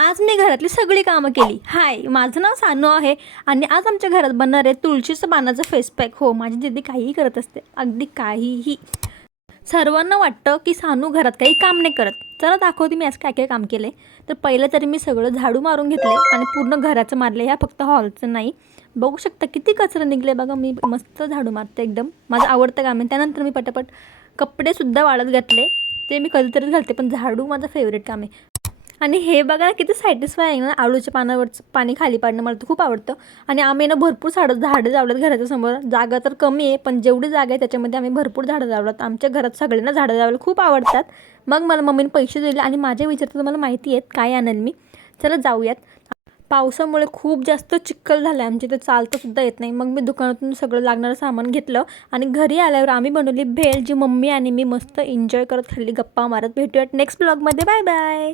आज मी घरातली सगळी कामं केली. हाय, माझं नाव सानू आहे आणि आज आमच्या घरात बनणार आहे तुळशीचं पानाचं फेस पॅक. हो, माझी दीदी काहीही करत असते, अगदी काहीही. सर्वांना वाटतं की सानू घरात काही काम नाही करत. चला दाखवते मी आज काय काय काम केले. तर पहिलं तरी मी सगळं झाडू मारून घेतले आणि पूर्ण घराचं मारले, ह्या फक्त हॉलचं नाही. बघू शकता किती कचरा निघले बघा. मी मस्त झाडू मारते, एकदम माझं आवडतं काम आहे. त्यानंतर मी पटापट कपडेसुद्धा वाळत घातले. ते मी कधीतरीच घालते, पण झाडू माझं फेवरेट काम आहे. आणि हे बघा ना किती सॅटिस्फाय आहे ना, आळूच्या पानावरचं पाणी खाली पाडणं मला तर खूप आवडतं. आणि आम्ही ना भरपूर झाडं लावल्यात घराच्या समोर. जागा तर कमी आहे, पण जेवढी जागा आहे त्याच्यामध्ये आम्ही भरपूर झाडं लावल्यात. आमच्या घरात सगळ्यांना झाडं लावायला खूप आवडतात. मग मला मम्मीने पैसे दिले आणि माझ्या विचार तर तुम्हाला माहिती आहेत काय आणेल मी. चला जाऊयात. पावसामुळे खूप जास्त चिखल झालं आहे, आमच्या इथे चालतासुद्धा येत नाही. मग मी दुकानातून सगळं लागणारं सामान घेतलं आणि घरी आल्यावर आम्ही बनवली भेळ, जी मम्मी आणि मी मस्त एन्जॉय करत खाल्ली, गप्पा मारत. भेटूयात नेक्स्ट ब्लॉगमध्ये. Bye bye.